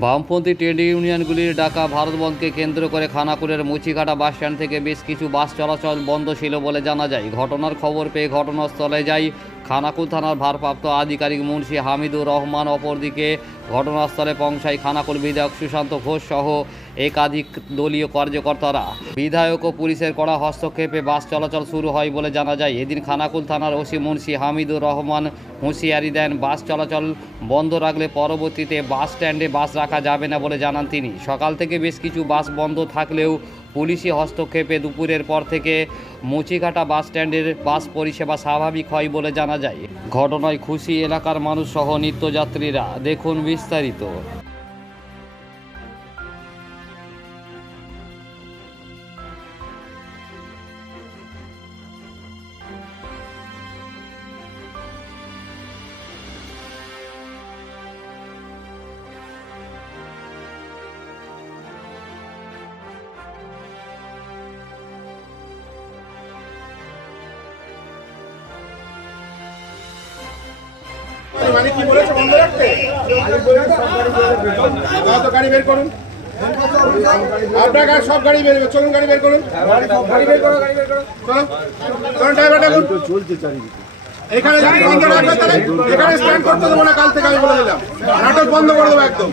বামপন্থী ট্রেড ইউনিয়নগুলির ডাকা ভারত বন্ধকে কেন্দ্র করে খানাকুলের মুচিঘাটা বাস স্ট্যান্ড থেকে বেশ কিছু বাস চলাচল বন্ধ ছিল বলে জানা যায়। ঘটনার খবর পেয়ে ঘটনাস্থলে যায় খানাকুল থানার ভারপ্রাপ্ত আধিকারিক মুন্সি হামিদুর রহমান। অপরদিকে ঘটনাস্থলে পৌঁছায় খানাকুল বিধায়ক সুশান্ত ঘোষ সহ একাধিক দলীয় কার্যকর্তারা। বিধায়ক ও পুলিশের কড়া হস্তক্ষেপে বাস চলাচল শুরু হয় বলে জানা যায়। এদিন খানাকুল থানার ওসি মুন্সি হামিদুর রহমান হুঁশিয়ারি দেন, বাস চলাচল বন্ধ রাখলে পরবর্তীতে বাস স্ট্যান্ডে বাস রাখা যাবে না বলে জানান তিনি। সকাল থেকে বেশ কিছু বাস বন্ধ থাকলেও পুলিশি হস্তক্ষেপে দুপুরের পর থেকে মুচিঘাটা বাস স্ট্যান্ডের বাস পরিষেবা স্বাভাবিক হয় বলে জানা যায়। ঘটনায় খুশি এলাকার মানুষ সহ নিত্যযাত্রীরা। দেখুন বিস্তারিত। মানে কি বলেছে বন্ধ রাখতে? গাড়ি বের করুন, আপনার সব গাড়ি বের চলুন, গাড়ি বের করুন, চলুন ড্রাইভার ডাকুন। এখানে যদি বন্ধ রাখবে তাহলে এখানে স্ট্যান্ড করতে দেবো না, কাল থেকে আমি বলে দিলাম, নাটক বন্ধ করে দেবো একদম।